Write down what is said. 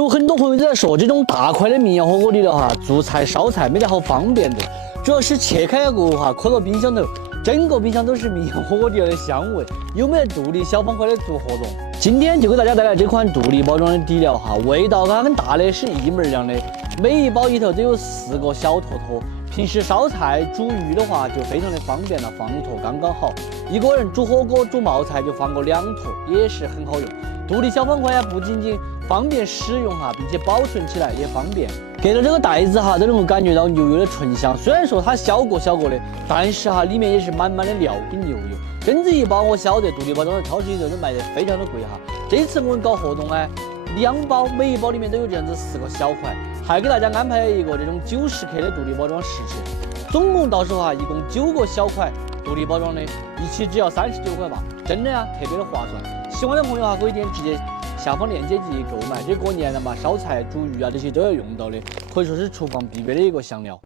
有很多朋友都在说，这种大块的民谣火锅底料哈，做菜烧菜没得好方便的，主要是切开过后哈，搁到冰箱头，整个冰箱都是民谣火锅底料的香味。有没得独立小方块的做活动？今天就给大家带来这款独立包装的底料哈，味道它跟大的是一模一样的，每一包里头都有4个小坨坨。平时烧菜煮鱼的话就非常的方便了，放一坨刚刚好。一个人煮火锅煮冒菜就放个2坨，也是很好用。独立小方块呀，不仅仅方便使用哈，并且保存起来也方便。隔着这个袋子哈，都能够感觉到牛油的醇香。虽然说它小个的，但是哈里面也是满满的料跟牛油。跟这一包我晓得独立包装的超市里头都卖得非常的贵哈。这次我们搞活动呢，2包，每一包里面都有这样子4个小块，还给大家安排了一个这种90克的独立包装试吃。总共到时候哈，一共9个小块独立包装的，一起只要39块吧，真的呀，特别的划算。喜欢的朋友哈，可以直接下方链接进行购买。这过年了嘛，烧菜、煮鱼啊这些都要用到的，可以说是厨房必备的一个香料。